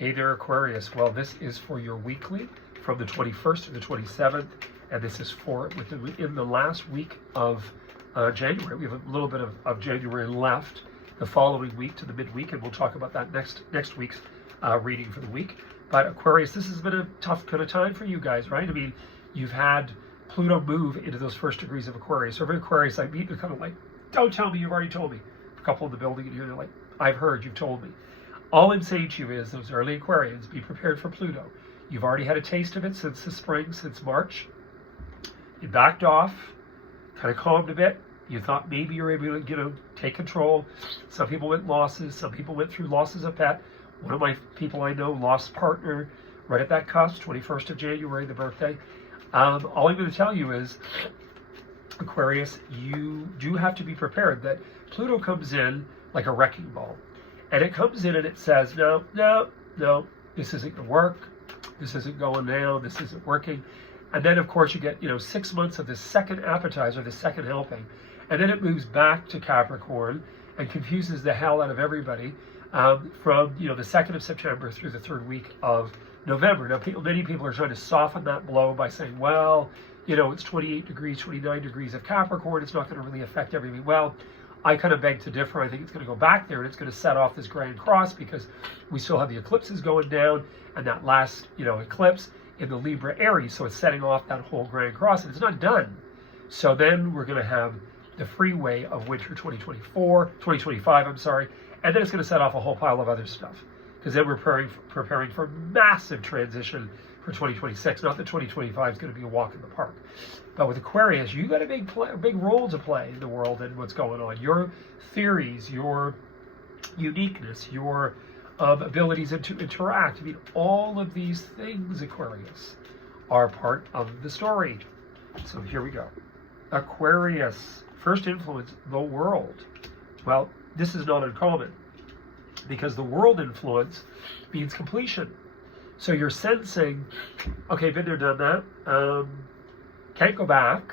Hey there, Aquarius. Well, this is for your weekly from the 21st to the 27th, and this is for within the last week of January. We have a little bit of January left. The following week to the midweek, and we'll talk about that next week's reading for the week. But Aquarius, this has been a tough kind of time for you guys, right? I mean, you've had Pluto move into those first degrees of Aquarius. So every Aquarius I meet, they're kind of like, "Don't tell me, you've already told me." A couple in the building in here, they're like, "I've heard, you've told me." All I'm saying to you is, those early Aquarians, be prepared for Pluto. You've already had a taste of it since the spring, since March. You backed off, kind of calmed a bit. You thought maybe you were able to, take control. Some people went losses. Some people went through losses of pet. One of my people I know lost partner right at that cusp, 21st of January, the birthday. All I'm going to tell you is, Aquarius, you do have to be prepared that Pluto comes in like a wrecking ball. And it comes in and it says, no, this isn't going to work. This isn't going down. This isn't working. And then, of course, you get, 6 months of this second appetizer, the second helping. And then it moves back to Capricorn and confuses the hell out of everybody from, the 2nd of September through the 3rd week of November. Now, many people are trying to soften that blow by saying, well, it's 28 degrees, 29 degrees of Capricorn. It's not going to really affect everything. Well, I kind of beg to differ. I think it's going to go back there, and it's going to set off this grand cross because we still have the eclipses going down, and that last, eclipse in the Libra Aries. So it's setting off that whole grand cross, and it's not done. So then we're going to have the freeway of winter 2025, and then it's going to set off a whole pile of other stuff because then we're preparing for massive transition for 2026. Not that 2025 is going to be a walk in the park. But with Aquarius, you got a big role to play in the world and what's going on. Your theories, your uniqueness, your abilities to interact. I mean, all of these things, Aquarius, are part of the story. So here we go. Aquarius, first influence, the world. Well, this is not uncommon because the world influence means completion. So you're sensing, okay, been there, done that. Can't go back.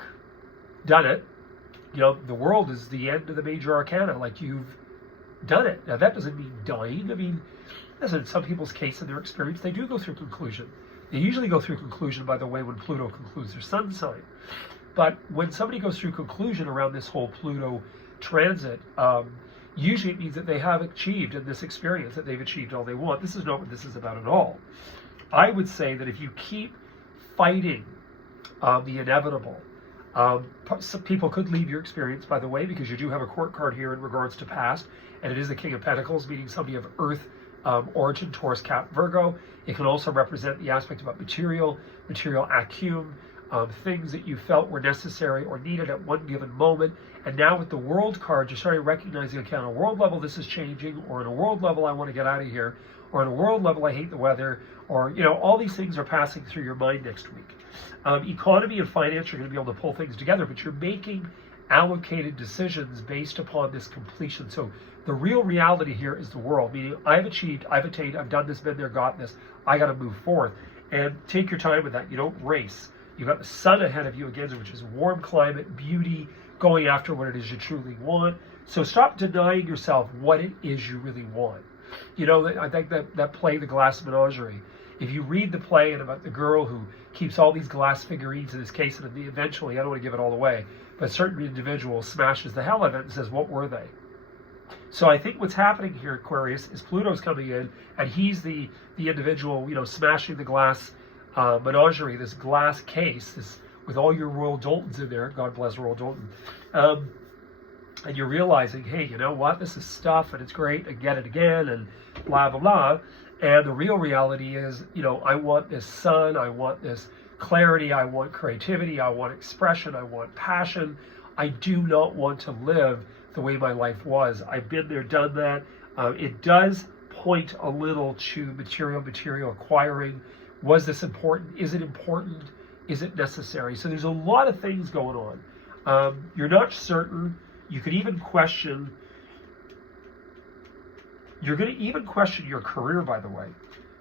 Done it. The world is the end of the major arcana. Like, you've done it. Now, that doesn't mean dying. I mean, listen, in some people's case, in their experience, they do go through conclusion. They usually go through conclusion, by the way, when Pluto concludes their sun sign. But when somebody goes through conclusion around this whole Pluto transit, usually it means that they have achieved in this experience, that they've achieved all they want. This is not what this is about at all. I would say that if you keep fighting the inevitable, some people could leave your experience, by the way, because you do have a court card here in regards to past, and it is the King of Pentacles, meaning somebody of Earth origin, Taurus, Cap, Virgo. It can also represent the aspect about material acumen, things that you felt were necessary or needed at one given moment. And now with the World card, you're starting recognizing, okay, on a world level, this is changing, or on a world level, I want to get out of here, or on a world level, I hate the weather, or, all these things are passing through your mind next week. Economy and finance, you're going to be able to pull things together, but you're making allocated decisions based upon this completion. So the real reality here is the world, meaning I've achieved, I've attained, I've done this, been there, got this. I got to move forth. And take your time with that. You don't race. You've got the sun ahead of you again, which is warm climate, beauty, going after what it is you truly want. So stop denying yourself what it is you really want. I think that play, The Glass Menagerie, if you read the play and about the girl who keeps all these glass figurines in this case, and eventually, I don't want to give it all away, but a certain individual smashes the hell out of it and says, what were they? So I think what's happening here, Aquarius, is Pluto's coming in, and he's the individual, smashing the glass menagerie, this glass case, this with all your Royal Daltons in there. God bless Royal Dalton. And you're realizing, hey, you know what? This is stuff, and it's great. I get it again, and blah, blah, blah. And the real reality is, I want this sun. I want this clarity. I want creativity. I want expression. I want passion. I do not want to live the way my life was. I've been there, done that. It does point a little to material acquiring. Was this important? Is it important? Is it necessary? So there's a lot of things going on. You're not certain. You could even question, you're going to even question your career, by the way,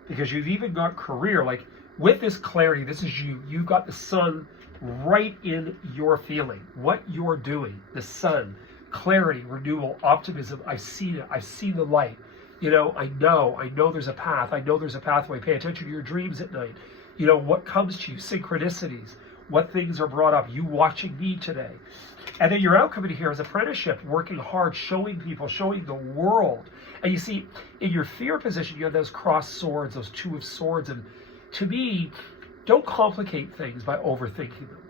because you've even got career, like with this clarity, this is you've got the sun right in your feeling, what you're doing, the sun, clarity, renewal, optimism. I've seen it. I've seen the light. I know there's a path. I know there's a pathway. Pay attention to your dreams at night. What comes to you, synchronicities, what things are brought up, you watching me today. And then your outcome in here is apprenticeship, working hard, showing people, showing the world. And you see, in your fear position, you have those crossed swords, those two of swords. And to me, don't complicate things by overthinking them.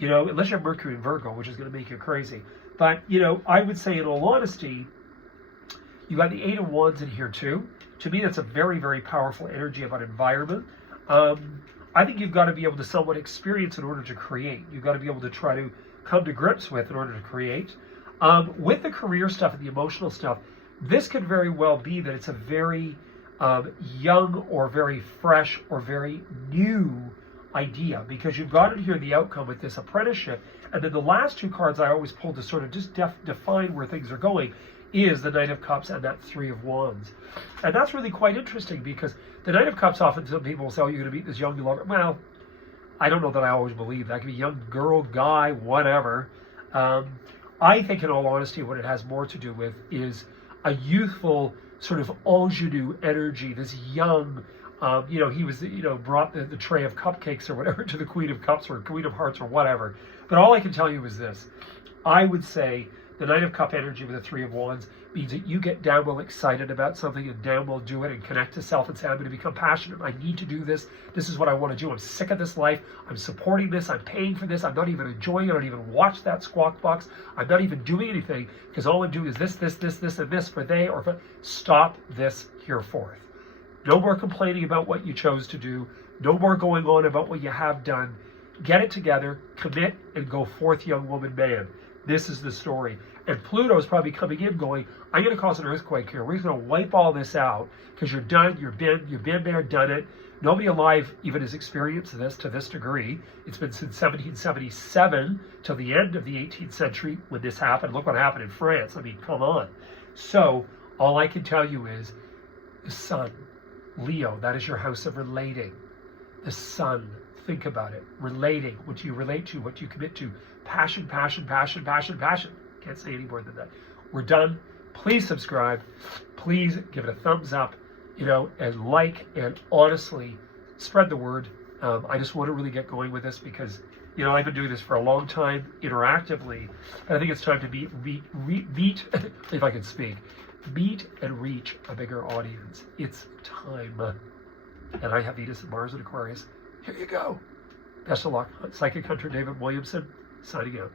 Unless you have Mercury in Virgo, which is going to make you crazy. But, I would say in all honesty, you got the Eight of Wands in here too. To me, that's a very, very powerful energy about environment. I think you've got to be able to somewhat experience in order to create. You've got to be able to try to come to grips with in order to create. With the career stuff and the emotional stuff, this could very well be that it's a very young or very fresh or very new idea, because you've got in here the outcome with this apprenticeship. And then the last two cards I always pull to sort of just define where things are going is the Knight of Cups and that Three of Wands. And that's really quite interesting, because the Knight of Cups, often some people will say, oh, you're going to meet this young lover. Well, I don't know that I always believe that. It could be young girl, guy, whatever. I think, in all honesty, what it has more to do with is a youthful sort of ingenue energy, this young, he was, brought the tray of cupcakes or whatever to the Queen of Cups or Queen of Hearts or whatever. But all I can tell you is this. I would say the Knight of Cup energy with the Three of Wands means that you get damn well excited about something and damn well do it and connect to self and say, I'm going to become passionate. I need to do this. This is what I want to do. I'm sick of this life. I'm supporting this. I'm paying for this. I'm not even enjoying it. I don't even watch that Squawk Box. I'm not even doing anything, because all I'm doing is this, and this for they or for. Stop this hereforth. No more complaining about what you chose to do. No more going on about what you have done. Get it together, commit, and go forth, young woman, man. This is the story. And Pluto is probably coming in going, I'm going to cause an earthquake here. We're going to wipe all this out, because you're done. You've been there, done it. Nobody alive even has experienced this to this degree. It's been since 1777 till the end of the 18th century when this happened. Look what happened in France. I mean, come on. So all I can tell you is the sun, Leo, that is your house of relating. The sun, think about it. Relating, what you relate to, what you commit to. Passion, passion, passion, passion, passion. Can't say any more than that. We're done. Please subscribe. Please give it a thumbs up, and like, and honestly, spread the word. I just want to really get going with this, because, I've been doing this for a long time interactively. And I think it's time to meet, if I can speak, meet and reach a bigger audience. It's time. And I have Venus and Mars and Aquarius. Here you go. Best of luck. Psychic Hunter David Williamson, signing out.